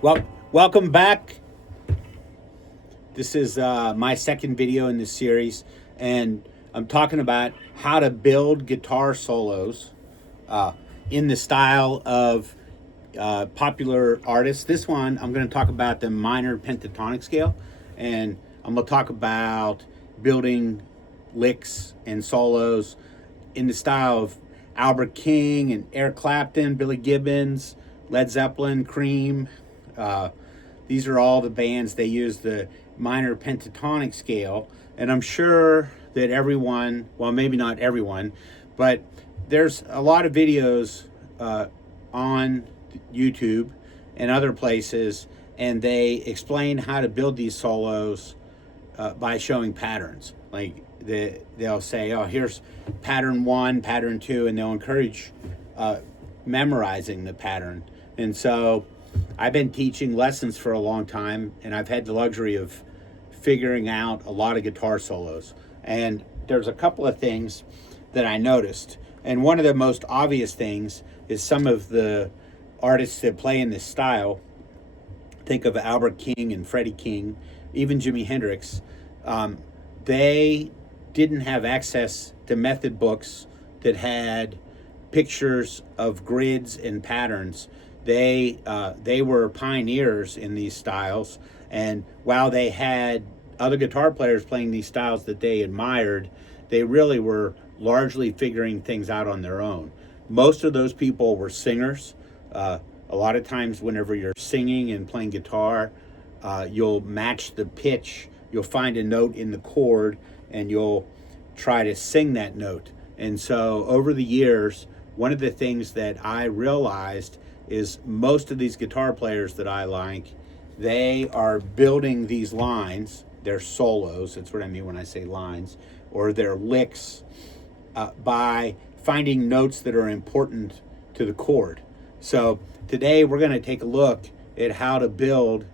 Well, welcome back. This is my second video in this series, and I'm talking about how to build guitar solos in the style of popular artists. This one, I'm going to talk about the minor pentatonic scale, and I'm going to talk about building licks and solos in the style of Albert King and Eric Clapton, Billy Gibbons, Led Zeppelin, Cream. These are all the bands, they use the minor pentatonic scale. And I'm sure that everyone, well, maybe not everyone, but there's a lot of videos on YouTube and other places, and they explain how to build these solos by showing patterns. Like they'll say, oh, here's pattern 1, pattern 2, and they'll encourage memorizing the pattern. And so I've been teaching lessons for a long time, and I've had the luxury of figuring out a lot of guitar solos. And there's a couple of things that I noticed. And one of the most obvious things is some of the artists that play in this style, think of Albert King and Freddie King, even Jimi Hendrix, they didn't have access to method books that had pictures of grids and patterns. They were pioneers in these styles, and while they had other guitar players playing these styles that they admired, they really were largely figuring things out on their own. Most of those people were singers. A lot of times whenever you're singing and playing guitar, you'll match the pitch, you'll find a note in the chord, and you'll try to sing that note. And so over the years, one of the things that I realized is most of these guitar players that I like, they are building these lines, their solos, that's what I mean when I say lines, or their licks, by finding notes that are important to the chord. So today we're going to take a look at how to build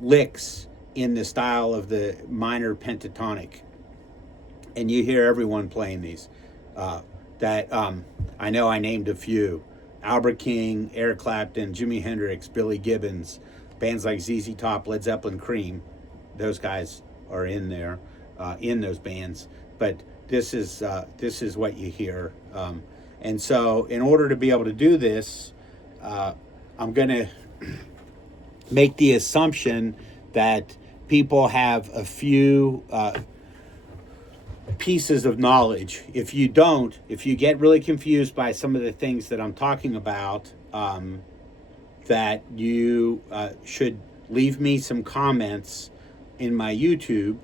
licks in the style of the minor pentatonic. And you hear everyone playing these. I know I named a few. Albert King, Eric Clapton, Jimi Hendrix, Billy Gibbons, bands like ZZ Top, Led Zeppelin, Cream. Those guys are in there, in those bands. But this is what you hear. And so in order to be able to do this, I'm going to make the assumption that people have a few pieces of knowledge. If you don't, if you get really confused by some of the things that I'm talking about, that you should leave me some comments in my YouTube,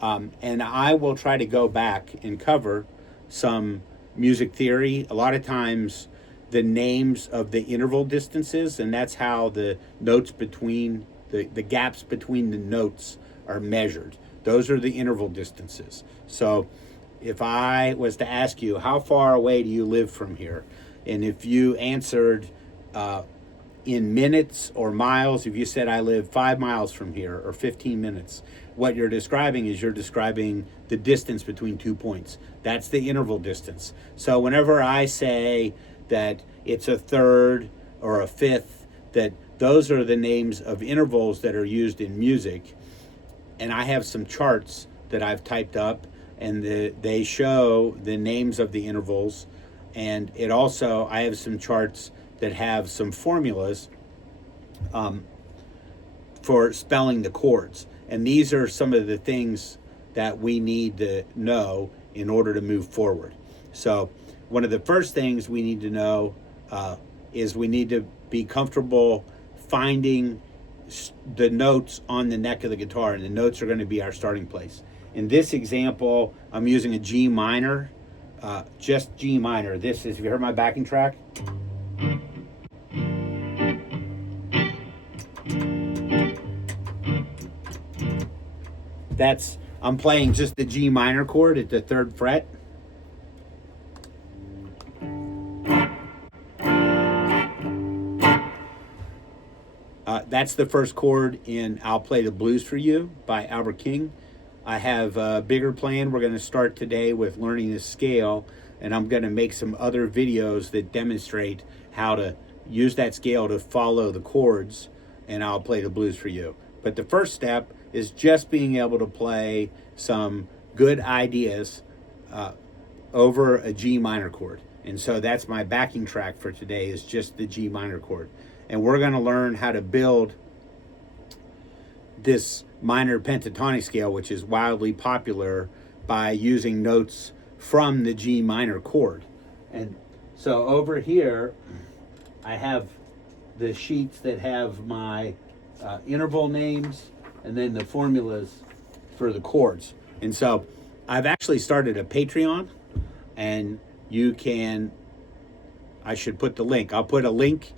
and I will try to go back and cover some music theory. A lot of times the names of the interval distances, and that's how the notes between the gaps between the notes are measured. Those are the interval distances. So if I was to ask you, how far away do you live from here? And if you answered in minutes or miles, if you said I live 5 miles from here or 15 minutes, what you're describing is you're describing the distance between 2 points. That's the interval distance. So whenever I say that it's a third or a fifth, that those are the names of intervals that are used in music. And I have some charts that I've typed up, and they show the names of the intervals. And it also, I have some charts that have some formulas for spelling the chords. And these are some of the things that we need to know in order to move forward. So one of the first things we need to know is we need to be comfortable finding the notes on the neck of the guitar, and the notes are going to be our starting place. In this example, I'm using a G minor, just G minor. This is, have you heard my backing track? That's, I'm playing just the G minor chord at the 3rd fret. That's the first chord in I'll Play the Blues for You by Albert King. I have a bigger plan. We're going to start today with learning the scale, and I'm going to make some other videos that demonstrate how to use that scale to follow the chords, and I'll play the blues for you. But the first step is just being able to play some good ideas over a G minor chord. And so that's my backing track for today, is just the G minor chord. And we're going to learn how to build this minor pentatonic scale, which is wildly popular, by using notes from the G minor chord. And so over here, I have the sheets that have my interval names and then the formulas for the chords. And so I've actually started a Patreon, and you can, I should put the link. I'll put a link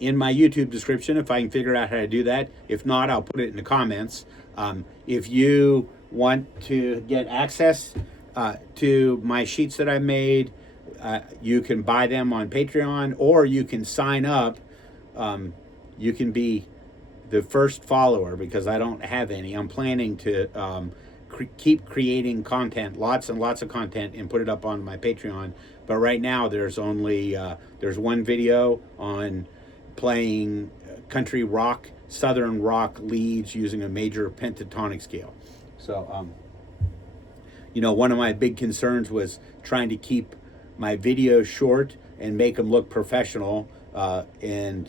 in my YouTube description if I can figure out how to do that. If not, I'll put it in the comments. If you want to get access to my sheets that I made, you can buy them on Patreon, or you can sign up. You can be the first follower, because I don't have any. I'm planning to keep creating content, lots and lots of content, and put it up on my Patreon. But right now there's only there's one video on playing country rock, southern rock leads using a major pentatonic scale. So one of my big concerns was trying to keep my videos short and make them look professional. And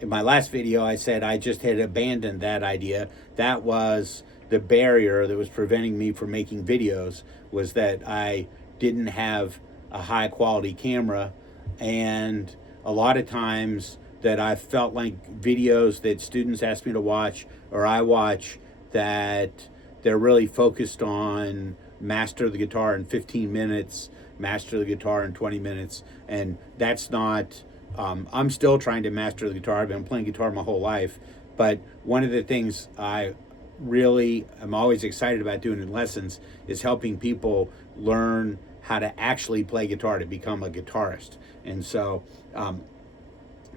in my last video, I said I just had abandoned that idea. That was the barrier that was preventing me from making videos, was that I didn't have a high quality camera. And a lot of times that I felt like videos that students ask me to watch, or I watch, that they're really focused on master the guitar in 15 minutes, master the guitar in 20 minutes. And that's not, I'm still trying to master the guitar. I've been playing guitar my whole life. But one of the things I really am always excited about doing in lessons is helping people learn how to actually play guitar, to become a guitarist. And so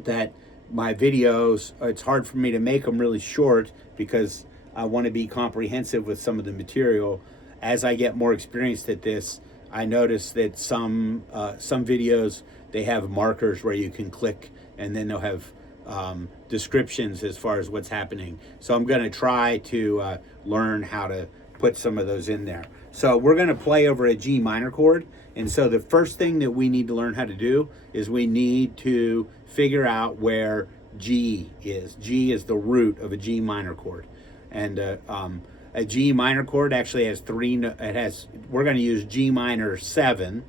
that my videos, it's hard for me to make them really short, because I want to be comprehensive with some of the material. As I get more experienced at this, I notice that some videos, they have markers where you can click, and then they'll have descriptions as far as what's happening. So I'm going to try to learn how to put some of those in there. So we're going to play over a G minor chord. And so the first thing that we need to learn how to do is we need to figure out where G is. G is the root of a G minor chord. And a G minor chord actually has we're going to use G minor 7.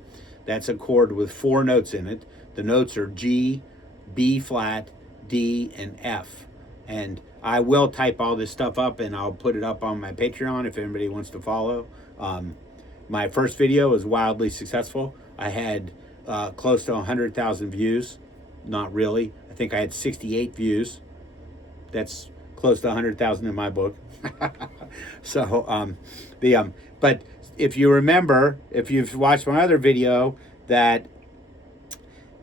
That's a chord with 4 notes in it. The notes are G, B flat, D, and F. And I will type all this stuff up, and I'll put it up on my Patreon if anybody wants to follow. My first video was wildly successful. I had close to 100,000 views. Not really. I think I had 68 views. That's close to 100,000 in my book. So but if you remember, if you've watched my other video, that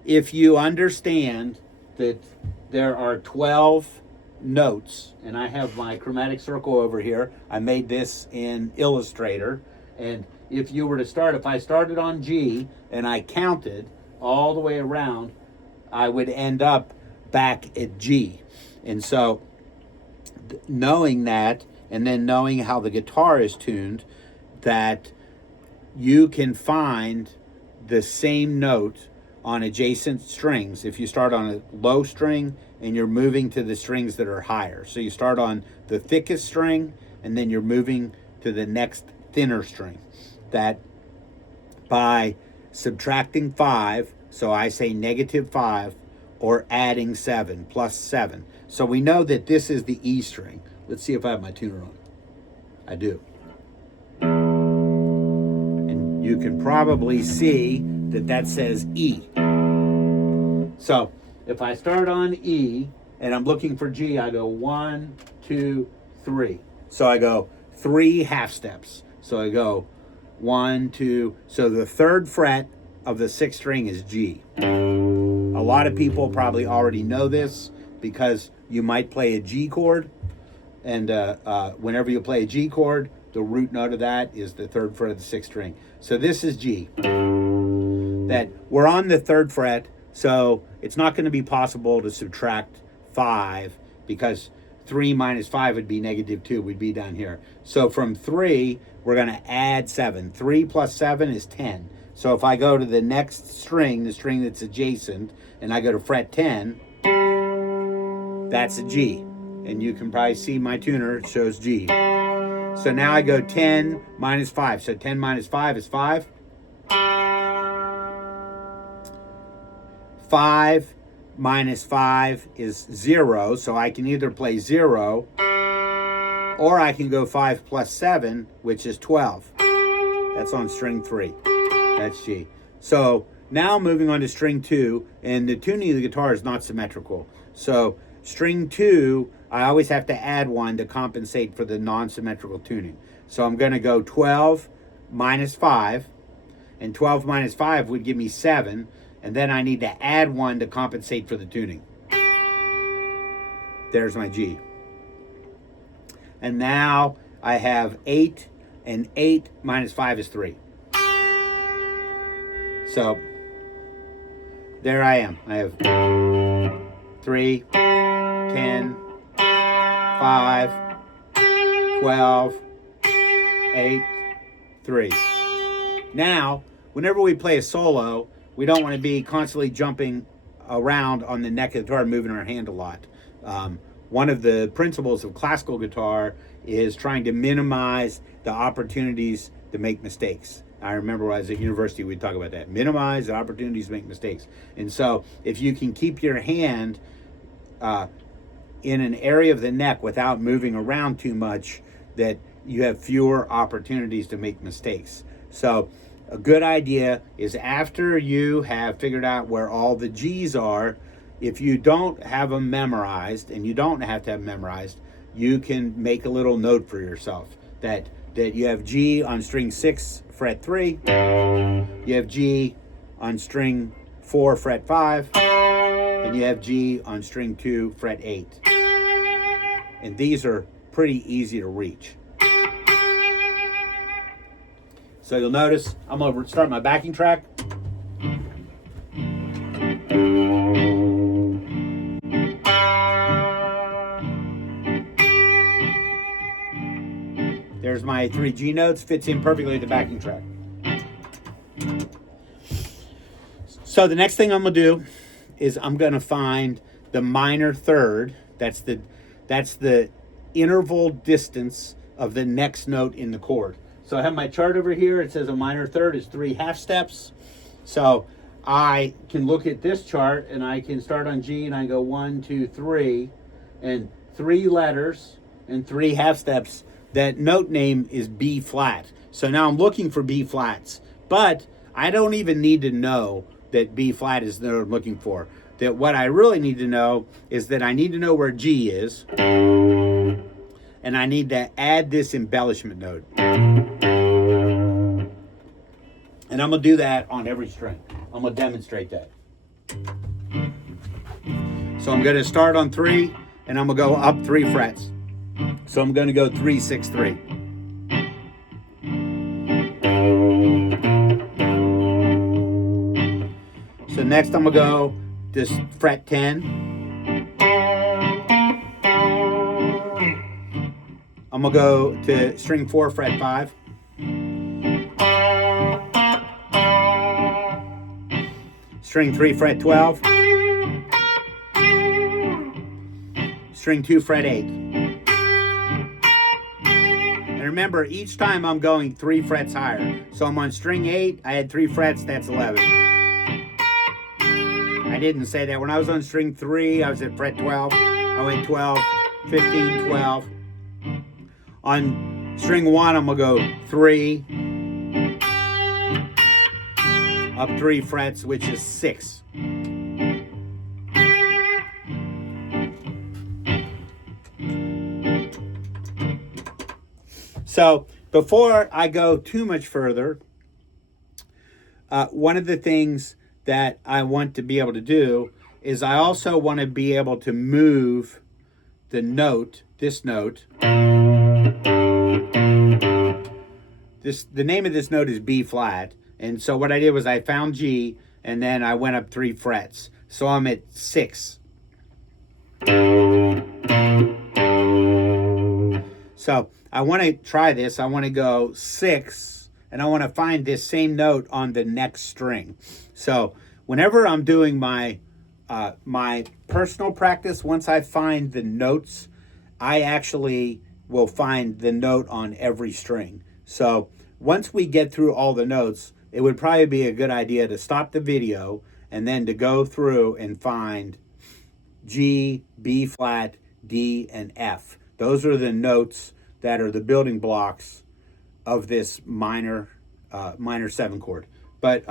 if you understand that there are 12 notes, and I have my chromatic circle over here. I made this in Illustrator. And if you were to start, if I started on G and I counted all the way around, I would end up back at G. And so knowing that, and then knowing how the guitar is tuned, that you can find the same note on adjacent strings. If you start on a low string and you're moving to the strings that are higher. So you start on the thickest string, and then you're moving to the next thinner string. That by subtracting 5, so I say -5, or adding 7, +7. So we know that this is the E string. Let's see if I have my tuner on. I do. And you can probably see that that says E. So if I start on E and I'm looking for G, I go 1, 2, 3. So I go 3 half steps. So I go 1, 2. So the 3rd fret of the 6th string is G. A lot of people probably already know this, because you might play a G chord, and whenever you play a G chord, the root note of that is the 3rd fret of the 6th string. So this is G. That we're on the 3rd fret, So it's not going to be possible to subtract 5 because 3 minus 5 would be -2. We'd be down here. So from 3, we're going to add 7. 3 plus 7 is 10. So if I go to the next string, the string that's adjacent, and I go to fret 10, that's a G. And you can probably see my tuner, it shows G. So now I go 10 minus 5. So 10 minus 5 is 5. 5 minus 5 is 0. So I can either play 0 or I can go 5 plus 7, which is 12. That's on string 3. That's G. So now moving on to string 2, and the tuning of the guitar is not symmetrical. So string 2, I always have to add 1 to compensate for the non-symmetrical tuning. So I'm going to go 12 minus 5, and 12 minus 5 would give me 7, and then I need to add 1 to compensate for the tuning. There's my G. And now I have 8, and 8 minus 5 is 3. So there I am. I have 3, 10, 5, 12, 8, 3. Now, whenever we play a solo, we don't want to be constantly jumping around on the neck of the guitar and moving our hand a lot. One of the principles of classical guitar is trying to minimize the opportunities to make mistakes. I remember when I was at university, we'd talk about that. Minimize the opportunities to make mistakes. And so if you can keep your hand in an area of the neck without moving around too much, that you have fewer opportunities to make mistakes. So a good idea is after you have figured out where all the G's are, if you don't have them memorized, and you don't have to have them memorized, you can make a little note for yourself that you have G on string 6, fret 3, you have G on string 4, fret 5, and you have G on string 2, fret 8. And these are pretty easy to reach. So you'll notice I'm going to start my backing track. There's my 3 G notes, fits in perfectly with the backing track. So the next thing I'm going to do is I'm going to find the minor third. That's the interval distance of the next note in the chord. So I have my chart over here. It says a minor third is 3 half steps. So I can look at this chart and I can start on G and I go 1, 2, 3, and 3 letters and 3 half steps. That note name is B flat. So now I'm looking for B flats, but I don't even need to know that B flat is the note I'm looking for. That what I really need to know is that I need to know where G is, and I need to add this embellishment note. And I'm going to do that on every string. I'm going to demonstrate that. So I'm going to start on 3, and I'm going to go up 3 frets. So I'm going to go 3, 6, 3. So next I'm going to go this fret 10. I'm going to go to string 4, fret 5. String 3, fret 12. String 2, fret 8. Remember, each time I'm going 3 frets higher. So I'm on string 8, I had 3 frets, that's 11. I didn't say that. When I was on string 3, I was at fret 12. I went 12, 15, 12. On string 1, I'm going to go 3. Up 3 frets, which is 6. So before I go too much further, one of the things that I want to be able to do is I also want to be able to move the note, this note. The name of this note is B flat. And so what I did was I found G and then I went up 3 frets. So I'm at 6. So I want to try this. I want to go 6, and I want to find this same note on the next string. So whenever I'm doing my my personal practice, once I find the notes, I actually will find the note on every string. So once we get through all the notes, it would probably be a good idea to stop the video and then to go through and find G, B flat, D, and F. Those are the notes that are the building blocks of this minor 7 chord. But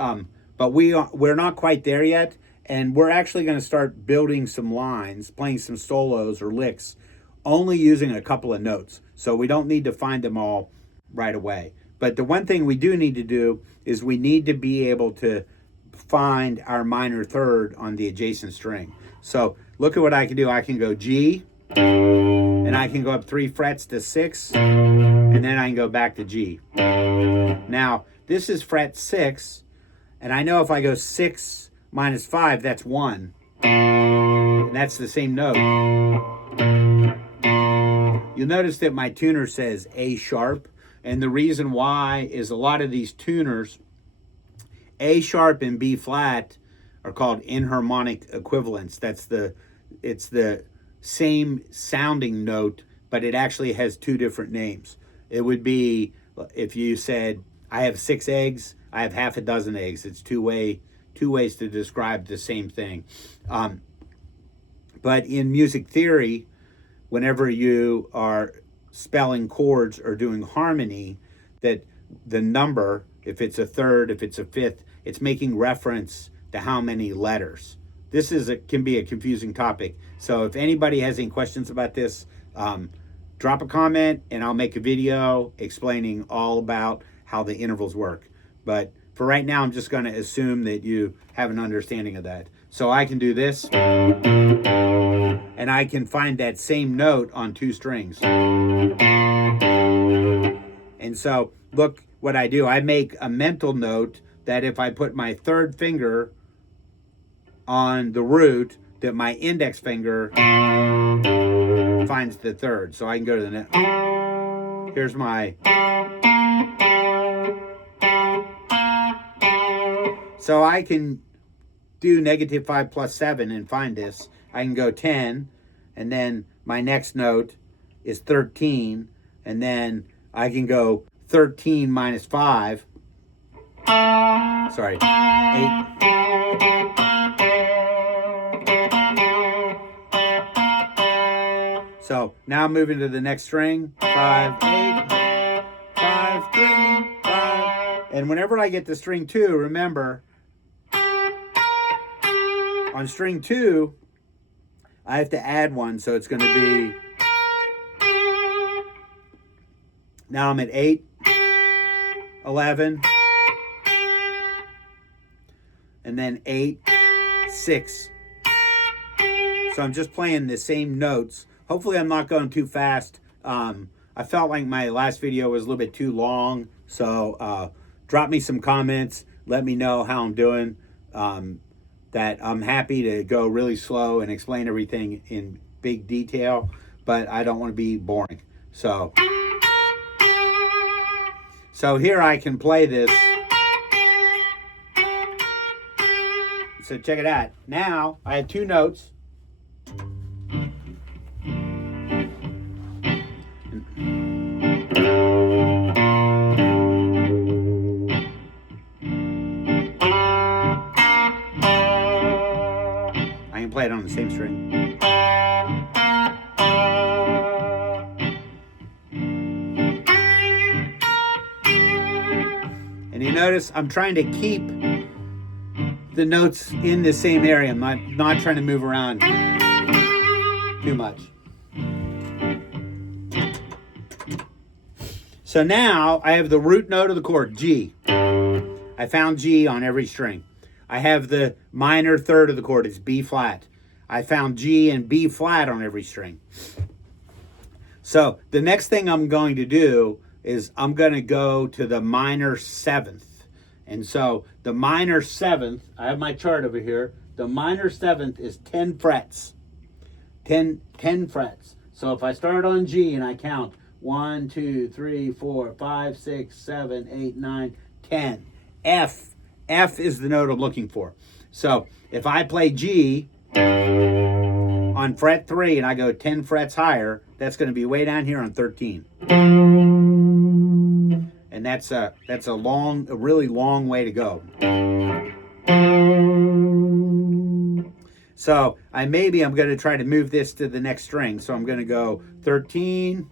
we're not quite there yet, and we're actually going to start building some lines, playing some solos or licks, only using a couple of notes. So we don't need to find them all right away. But the one thing we do need to do is we need to be able to find our minor third on the adjacent string. So look at what I can do. I can go G, and I can go up 3 frets to 6, and then I can go back to G. Now, this is fret 6, and I know if I go 6 minus 5, that's 1. And that's the same note. You'll notice that my tuner says A sharp, and the reason why is a lot of these tuners, A sharp and B flat are called inharmonic equivalents. It's the same sounding note, but it actually has 2 different names. It would be if you said, I have 6 eggs, I have half a dozen eggs. It's two ways to describe the same thing. But in music theory, whenever you are spelling chords or doing harmony, that the number, if it's a third, if it's a fifth, it's making reference to how many letters. This can be a confusing topic. So if anybody has any questions about this, drop a comment and I'll make a video explaining all about how the intervals work. But for right now, I'm just going to assume that you have an understanding of that. So I can do this, and I can find that same note on 2 strings. And so look what I do. I make a mental note that if I put my 3rd finger on the root, that my index finger finds the 3rd. So I can go to the next. Here's my. So I can do -5 plus 7 and find this. I can go 10, and then my next note is 13, and then I can go 13 minus 5. Sorry, 8. So now I'm moving to the next string. 5, 8, 5, 3, 5. And whenever I get to string 2, remember, on string 2, I have to add 1, so it's going to be, now I'm at 8, 11, and then 8, 6. So I'm just playing the same notes. Hopefully I'm not going too fast. I felt like my last video was a little bit too long, so drop me some comments. Let me know how I'm doing. That I'm happy to go really slow and explain everything in big detail, but I don't want to be boring. So here I can play this. So check it out. Now I have 2 notes. Play it on the same string. And you notice I'm trying to keep the notes in the same area. I'm not trying to move around too much. So now I have the root note of the chord, G. I found G on every string. I have the minor third of the chord, it's B flat. I found G and B flat on every string. So the next thing I'm going to do is I'm going to go to the minor 7th. And so the minor 7th, I have my chart over here, the minor 7th is 10 frets. 10 frets. So if I start on G and I count 1, 2, 3, 4, 5, 6, 7, 8, 9, 10. F is the note I'm looking for. So if I play G on fret 3 and I go 10 frets higher, that's going to be way down here on 13. And that's a really long way to go. So I'm going to try to move this to the next string. So I'm going to go 13.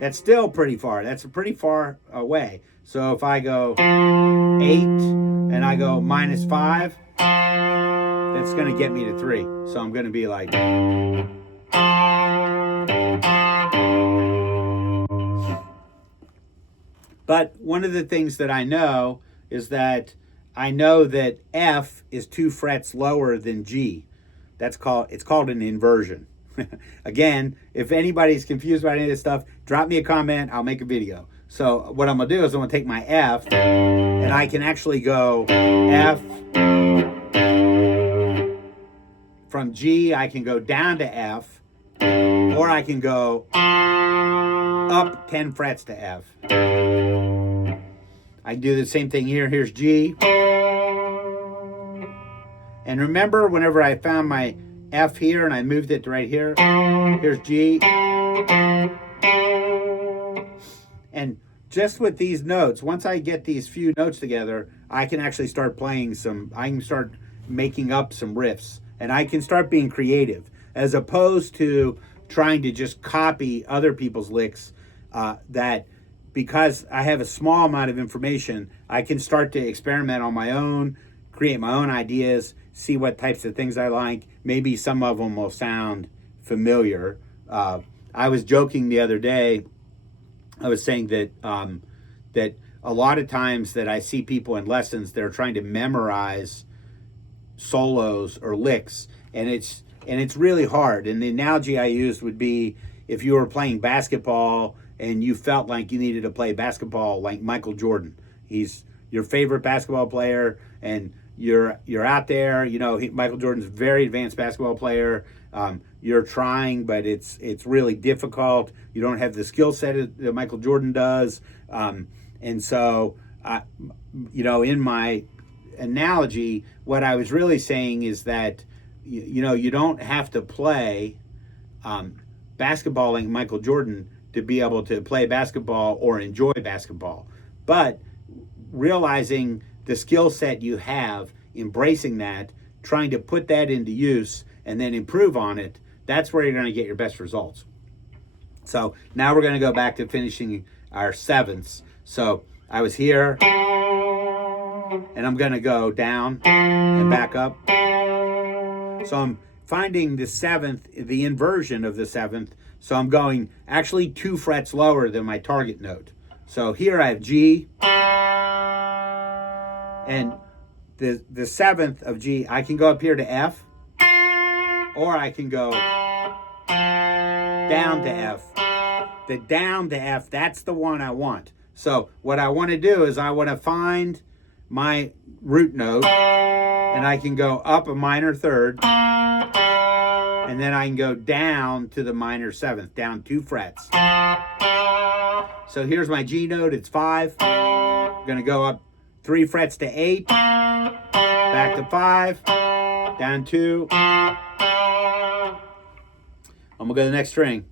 That's still pretty far. That's pretty far away. So if I go 8 and I go -5, that's going to get me to 3. So I'm going to be like. But one of the things that I know is that I know that F is 2 frets lower than G. It's called an inversion. Again, if anybody's confused about any of this stuff, drop me a comment. I'll make a video. So what I'm going to do is I'm going to take my F, and I can actually go F. From G, I can go down to F, or I can go up 10 frets to F. I do the same thing here. Here's G. And remember, whenever I found my F here and I moved it to right here, here's G. And just with these notes, once I get these few notes together, I can actually start playing I can start making up some riffs. And I can start being creative, as opposed to trying to just copy other people's licks, that because I have a small amount of information, I can start to experiment on my own, create my own ideas, see what types of things I like. Maybe some of them will sound familiar. I was joking the other day. I was saying that that a lot of times that I see people in lessons, they're trying to memorize solos or licks, and it's really hard. And the analogy I used would be if you were playing basketball and you felt like you needed to play basketball like Michael Jordan. He's your favorite basketball player, and you're out there. You know, Michael Jordan's a very advanced basketball player. You're trying, but it's really difficult. You don't have the skill set that Michael Jordan does. And so, in my analogy, what I was really saying is that, you don't have to play basketball like Michael Jordan to be able to play basketball or enjoy basketball. But realizing the skill set you have, embracing that, trying to put that into use, and then improve on it, that's where you're going to get your best results. So now we're going to go back to finishing our 7ths. So I was here, and I'm going to go down and back up. So I'm finding the 7th, the inversion of the 7th. So I'm going actually 2 frets lower than my target note. So here I have G, and the 7th of G, I can go up here to F, or I can go down to F. The down to F, that's the one I want. So what I want to do is I want to find my root note, and I can go up a minor 3rd, and then I can go down to the minor 7th, down 2 frets. So here's my G note, it's 5. I'm going to go up 3 frets to 8, back to 5, down 2. I'm going to go to the next string.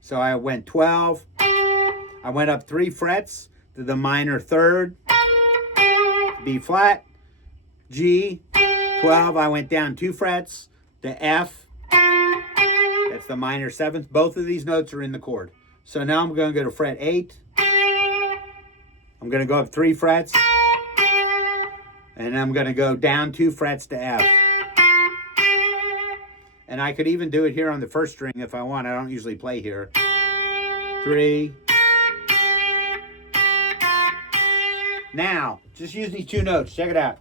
So I went 12. I went up 3 frets to the minor 3rd, B flat, G, 12. I went down 2 frets to F. That's the minor 7th. Both of these notes are in the chord. So now I'm going to go to fret 8. I'm going to go up 3 frets. And I'm going to go down 2 frets to F. And I could even do it here on the 1st string if I want. I don't usually play here. 3. Now, just use these 2 notes. Check it out.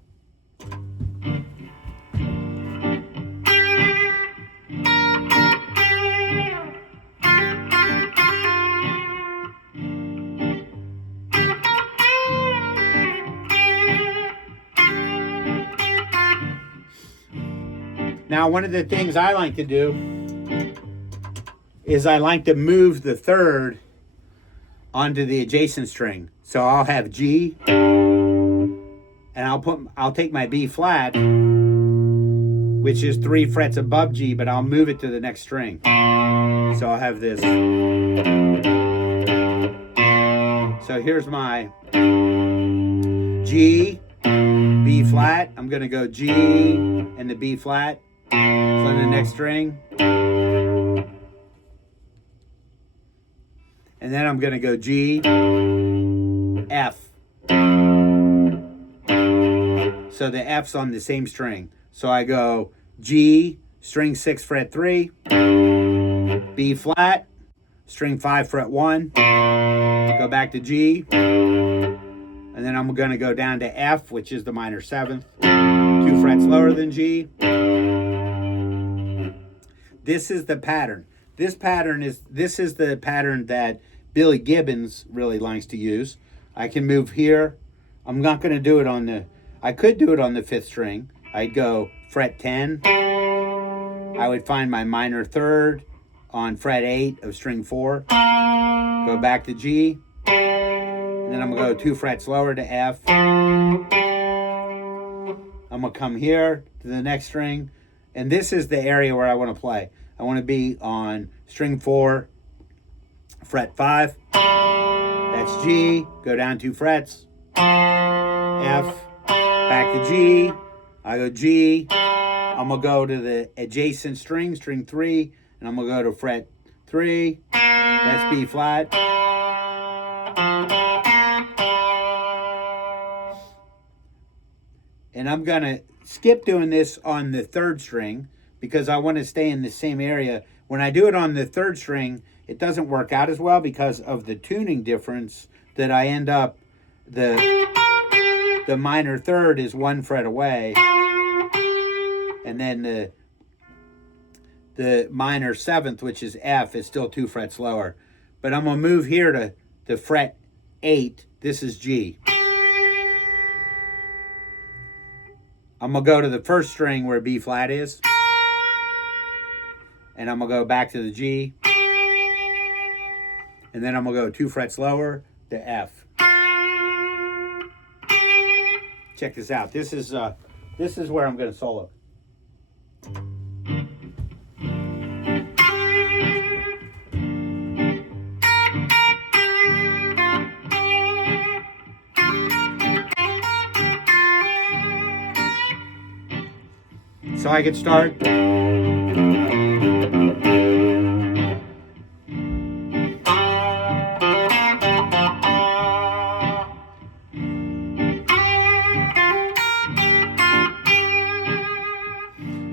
Now, one of the things I like to do is I like to move the third onto the adjacent string. So I'll have G, and I'll take my B flat, which is 3 frets above G, but I'll move it to the next string. So I'll have this. So here's my G, B flat. I'm going to go G and the B flat. So on the next string. And then I'm going to go G, F. So the F's on the same string. So I go G, string 6, fret 3, B flat, string 5, fret 1, go back to G, and then I'm going to go down to F, which is the minor 7th, 2 frets lower than G. This is the pattern. This is the pattern that Billy Gibbons really likes to use. I can move here. I'm not going to do it on the, I could do it on the 5th string. I'd go fret 10. I would find my minor 3rd on fret 8 of string 4. Go back to G. And then I'm going to go 2 frets lower to F. I'm going to come here to the next string. And this is the area where I want to play. I want to be on string 4, fret 5. That's G. Go down 2 frets. F. Back to G. I go G. I'm going to go to the adjacent string, string 3. And I'm going to go to fret 3. That's B flat. And I'm going to skip doing this on the 3rd string because I want to stay in the same area. When I do it on the 3rd string, it doesn't work out as well because of the tuning difference that I end up, the minor 3rd is 1 fret away. And then the minor 7th, which is F, is still 2 frets lower. But I'm going to move here to the fret 8. This is G. I'm going to go to the 1st string where B flat is. And I'm going to go back to the G. And then I'm going to go 2 frets lower to F. Check this out. This is where I'm going to solo. So I could start.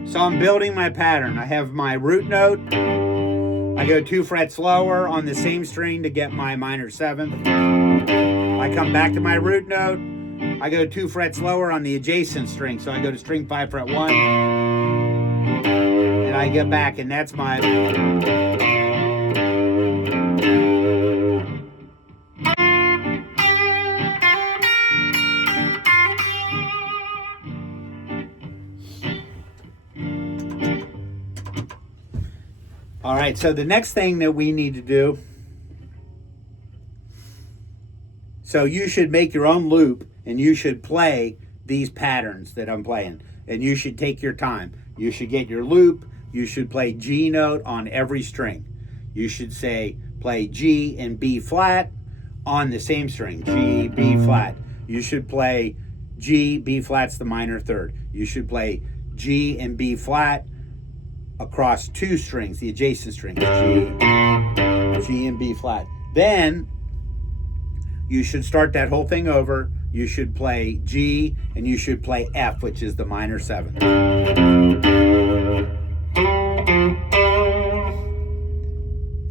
So I'm building my pattern. I have my root note. I go 2 frets lower on the same string to get my minor 7th. I come back to my root note. I go 2 frets lower on the adjacent string. So I go to string 5, fret 1. And I get back, and that's my... All right, so the next thing that we need to do, so you should make your own loop and you should play these patterns that I'm playing, and you should take your time. You should get your loop. You should play G note on every string. You should say play G and B flat on the same string, G, B flat. You should play G, B flat's the minor 3rd. You should play G and B flat across 2 strings, the adjacent strings, G and B flat. Then you should start that whole thing over. You should play G and you should play F, which is the minor 7th.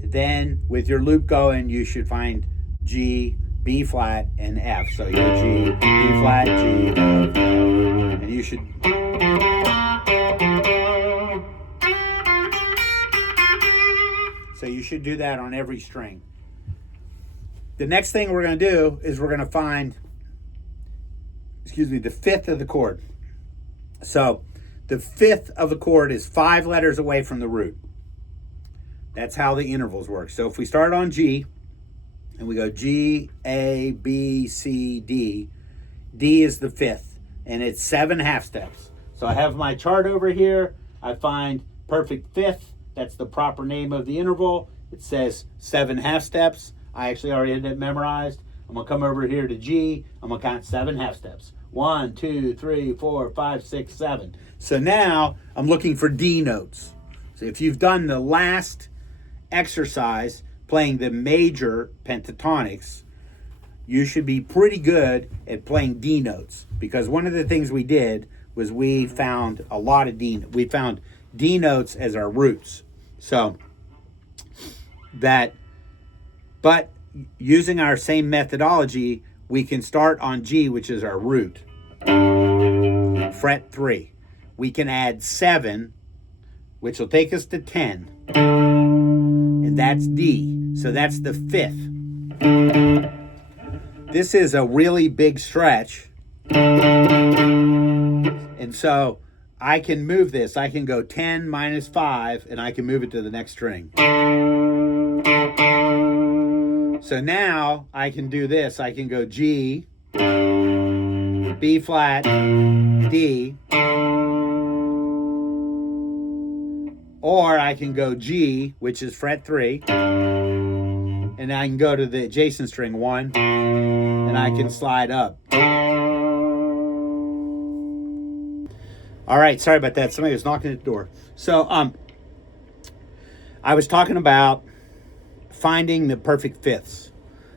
Then with your loop going, you should find G, B flat, and F. So you go G, B flat, G, F. And you should... So you should do that on every string. The next thing we're going to do is we're going to find, the 5th of the chord. So the fifth of the chord is 5 letters away from the root. That's how the intervals work. So if we start on G and we go G, A, B, C, D, D is the fifth, and it's 7 half steps. So I have my chart over here. I find perfect fifth. That's the proper name of the interval. It says 7 half steps. I actually already had that memorized. I'm gonna come over here to G. I'm gonna count 7 half steps. 1, 2, 3, 4, 5, 6, 7. So now I'm looking for D notes. So if you've done the last exercise playing the major pentatonics, you should be pretty good at playing D notes, because one of the things we did was we found a lot of we found D notes as our roots. So that, but using our same methodology, we can start on G, which is our root, fret 3. We can add 7, which will take us to 10, and that's D. So that's the fifth. This is a really big stretch, and so I can move this. I can go 10 minus 5, and I can move it to the next string. So now I can do this. I can go G, B flat, D, or I can go G, which is fret 3, and I can go to the adjacent string 1, and I can slide up. All right, sorry about that. Somebody was knocking at the door. So I was talking about finding the perfect fifths.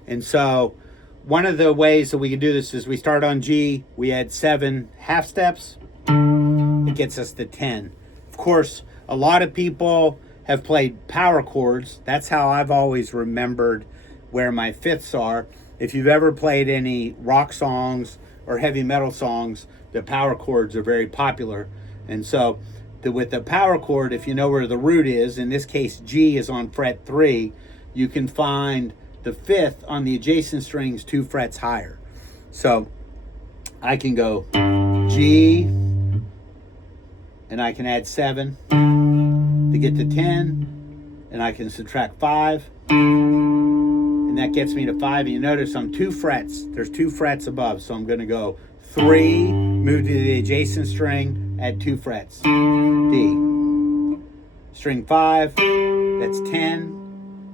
And so one of the ways that we can do this is we start on G, we add 7 half steps, it gets us to 10. Of course, a lot of people have played power chords. That's how I've always remembered where my fifths are. If you've ever played any rock songs or heavy metal songs, the power chords are very popular. And so with the power chord, if you know where the root is, in this case G is on fret 3, you can find the fifth on the adjacent strings 2 frets higher. So I can go G, and I can add 7 to get to 10, and I can subtract 5, and that gets me to 5. And you notice I'm 2 frets. There's 2 frets above, so I'm going to go 3, move to the adjacent string, add 2 frets, D. String 5, that's 10.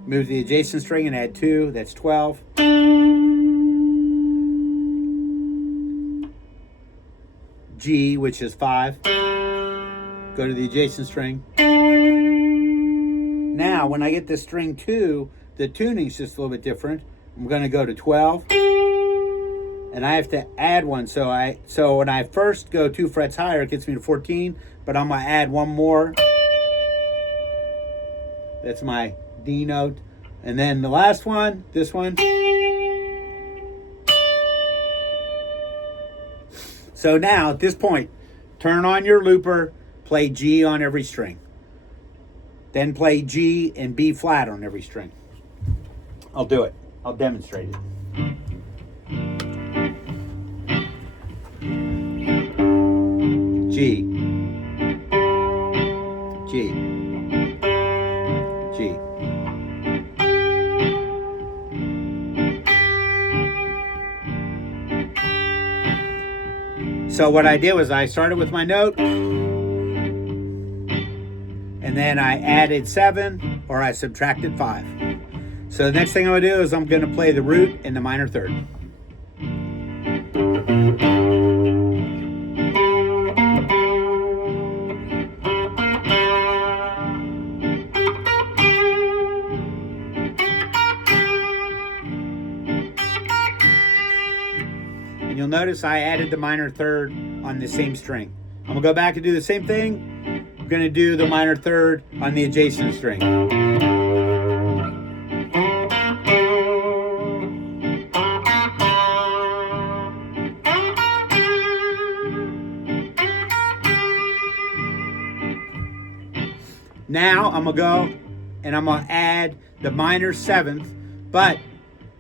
Move the adjacent string and add 2, that's 12. G, which is 5. Go to the adjacent string. Now, when I get to string 2, the tuning's just a little bit different. I'm going to go to 12, and I have to add 1. So when I first go 2 frets higher, it gets me to 14, but I'm going to add 1 more. That's my D note. And then the last one, this one. So now at this point, turn on your looper, play G on every string. Then play G and B flat on every string. I'll do it. I'll demonstrate it. G, G, G. So what I did was I started with my note, and then I added 7, or I subtracted 5. So the next thing I'm going to do is I'm going to play the root in the minor third. And you'll notice I added the minor third on the same string. I'm going to go back and do the same thing. I'm going to do the minor third on the adjacent string. Now I'm going to go and I'm going to add the minor 7th, but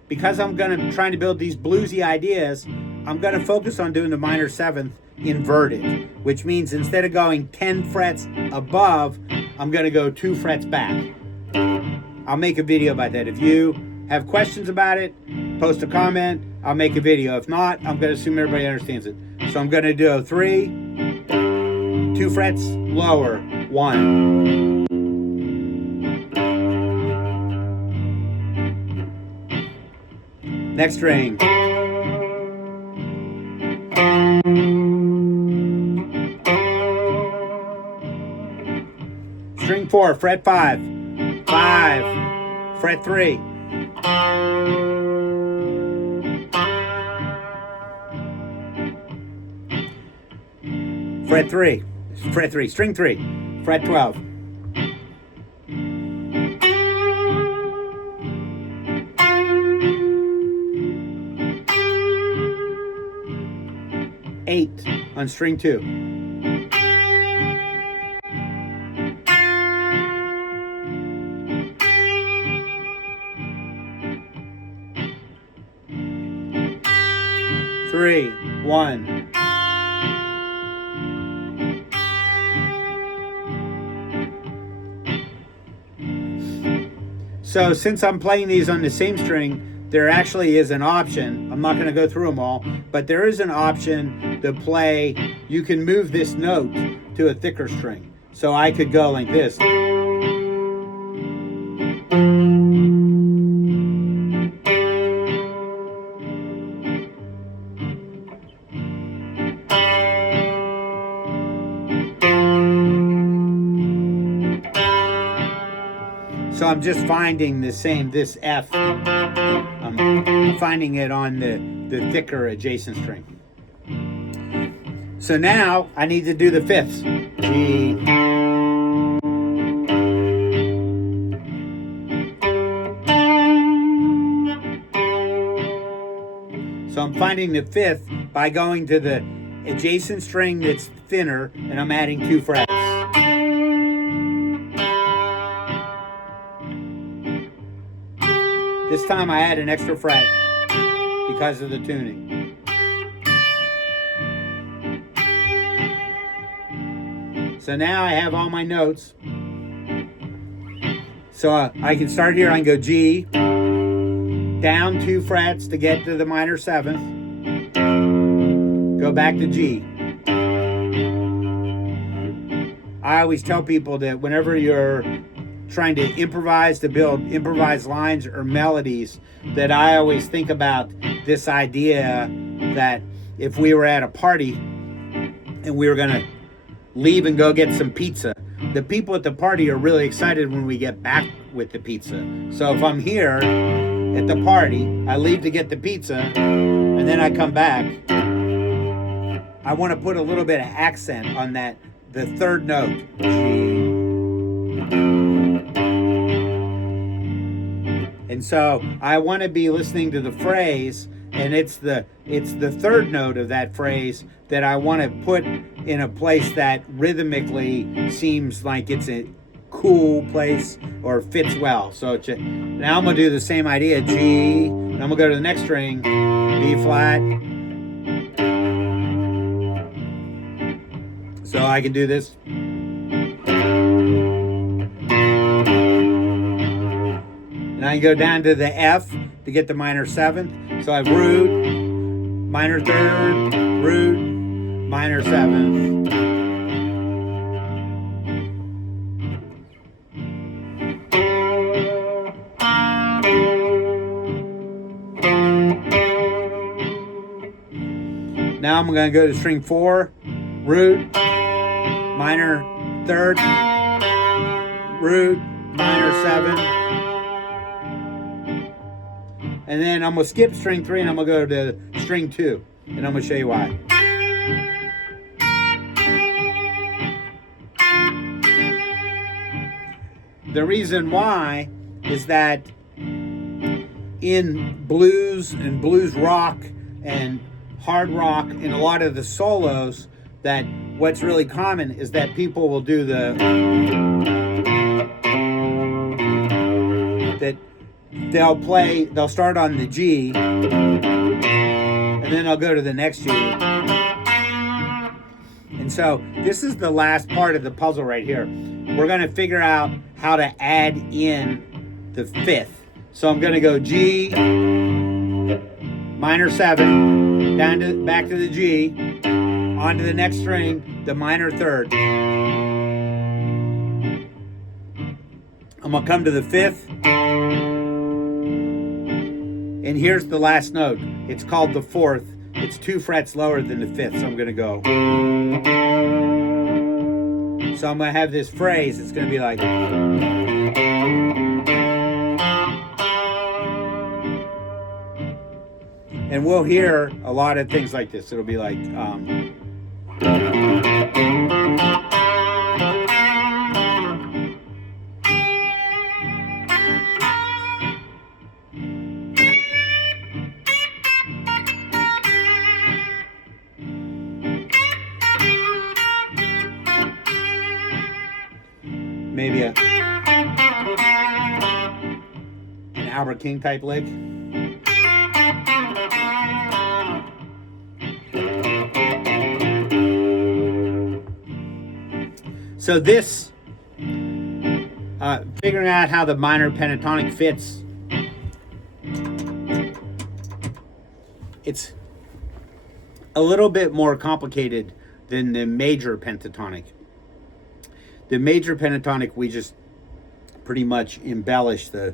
because I'm trying to build these bluesy ideas, I'm going to focus on doing the minor 7th inverted, which means instead of going 10 frets above, I'm going to go 2 frets back. I'll make a video about that. If you have questions about it, post a comment. I'll make a video. If not, I'm going to assume everybody understands it. So I'm going to do a 3, 2 frets lower, 1. Next string. String 4, fret 5, 5, fret 3. Fret 3, string 3, fret 12. Eight on string 2. Three, 1. So since I'm playing these on the same string, there actually is an option. I'm not going to go through them all, but there is an option to play. You can move this note to a thicker string. So I could go like this. So I'm just finding this F. I'm finding it on the thicker adjacent string. So now I need to do the 5ths. G. So I'm finding the 5th by going to the adjacent string that's thinner, and I'm adding 2 frets. This time I add an extra fret because of the tuning. So now I have all my notes. So I can start here, I can go G, down 2 frets to get to the minor 7th, go back to G. I always tell people that whenever you're trying to improvise, to build improvised lines or melodies, that I always think about this idea that if we were at a party and we were going to leave and go get some pizza, the people at the party are really excited when we get back with the pizza. So if I'm here at the party, I leave to get the pizza, and then I come back, I want to put a little bit of accent on that, the 3rd note. G. And so I want to be listening to the phrase, and it's the 3rd note of that phrase that I want to put in a place that rhythmically seems like it's a cool place or fits well. So now I'm going to do the same idea, G, and I'm going to go to the next string, B flat. So I can do this. And I can go down to the F to get the minor 7th. So I have root, minor 3rd, root, minor 7th. Now I'm going to go to string 4, root, minor 3rd, root, minor 7th. And then I'm going to skip string 3 and I'm going to go to string 2. And I'm going to show you why. The reason why is that in blues and blues rock and hard rock and a lot of the solos, that what's really common is that people will do they'll start on the G, and and then I'll go to the next G. And so this is the last part of the puzzle right here. We're going to figure out how to add in the fifth. So I'm going to go G, minor 7, down to back to the G, onto the next string, the minor 3rd. I'm going to come to the 5th. And here's the last note. It's called the 4th. It's 2 frets lower than the 5th, so I'm going to go. So I'm going to have this phrase. It's going to be like. And we'll hear a lot of things like this. It'll be like. Maybe an Albert King type lick. So this, figuring out how the minor pentatonic fits, it's a little bit more complicated than the major pentatonic. The major pentatonic, we just pretty much embellish the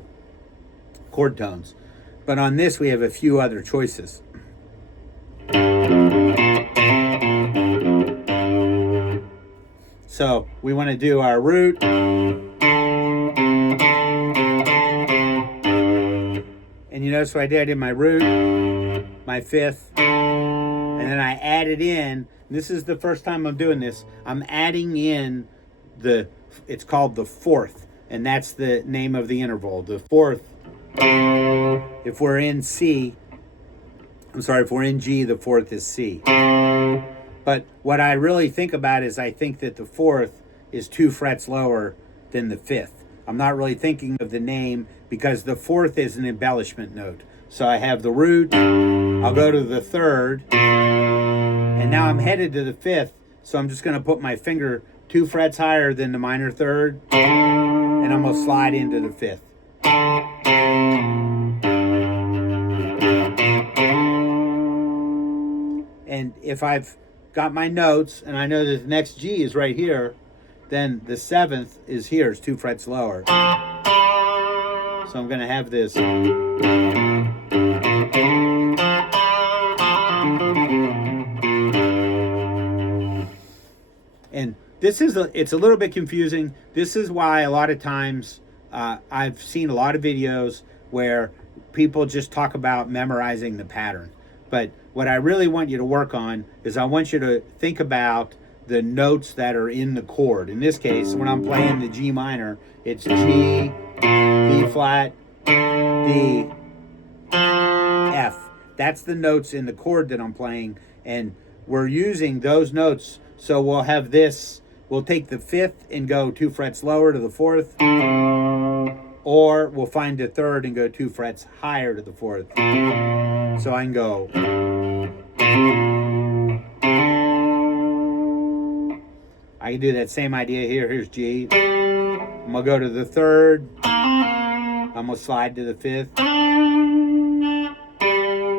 chord tones. But on this, we have a few other choices. So we want to do our root. And you notice what I did? I did my root, my 5th, and then I added in. This is the first time I'm doing this. I'm adding in it's called the 4th, and that's the name of the interval. The 4th, if we're in C, if we're in G, the 4th is C. But what I really think about is I think that the 4th is 2 frets lower than the 5th. I'm not really thinking of the name because the 4th is an embellishment note. So I have the root, I'll go to the 3rd, and now I'm headed to the 5th, so I'm just going to put my finger 2 frets higher than the minor 3rd, and I'm going to slide into the 5th. And if I've got my notes and I know that the next G is right here, then the 7th is here, it's 2 frets lower. So I'm going to have this. And this is it's a little bit confusing. This is why a lot of times I've seen a lot of videos where people just talk about memorizing the pattern. But what I really want you to work on is I want you to think about the notes that are in the chord. In this case, when I'm playing the G minor, it's G, B flat, D, F. That's the notes in the chord that I'm playing, and we're using those notes. So we'll have this. We'll take the 5th and go 2 frets lower to the 4th, or we'll find the 3rd and go 2 frets higher to the 4th. So I can go. I can do that same idea here. Here's G. I'm going to go to the 3rd. I'm going to slide to the 5th.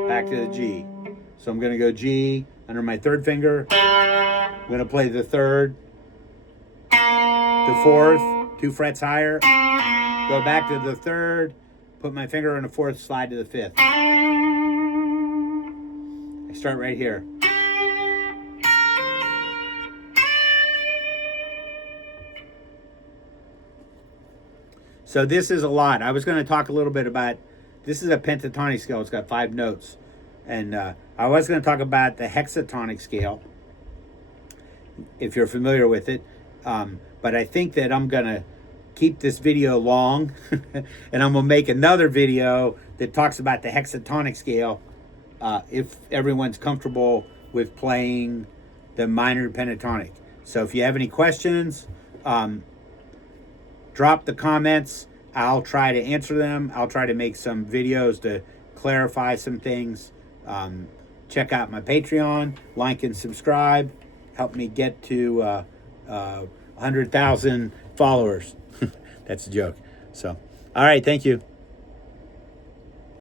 Back to the G. So I'm going to go G under my 3rd finger. I'm going to play the 3rd. The 4th, 2 frets higher. Go back to the 3rd. Put my finger on the 4th, slide to the 5th. I start right here. So this is a lot. I was going to talk a little bit about, this is a pentatonic scale. It's got 5 notes. And I was going to talk about the hexatonic scale, if you're familiar with it. But I think that I'm going to keep this video long, and I'm going to make another video that talks about the hexatonic scale, if everyone's comfortable with playing the minor pentatonic. So if you have any questions, drop the comments. I'll try to answer them. I'll try to make some videos to clarify some things. check out my Patreon, like and subscribe. Help me get to 100,000 followers. That's a joke. So, all right, thank you.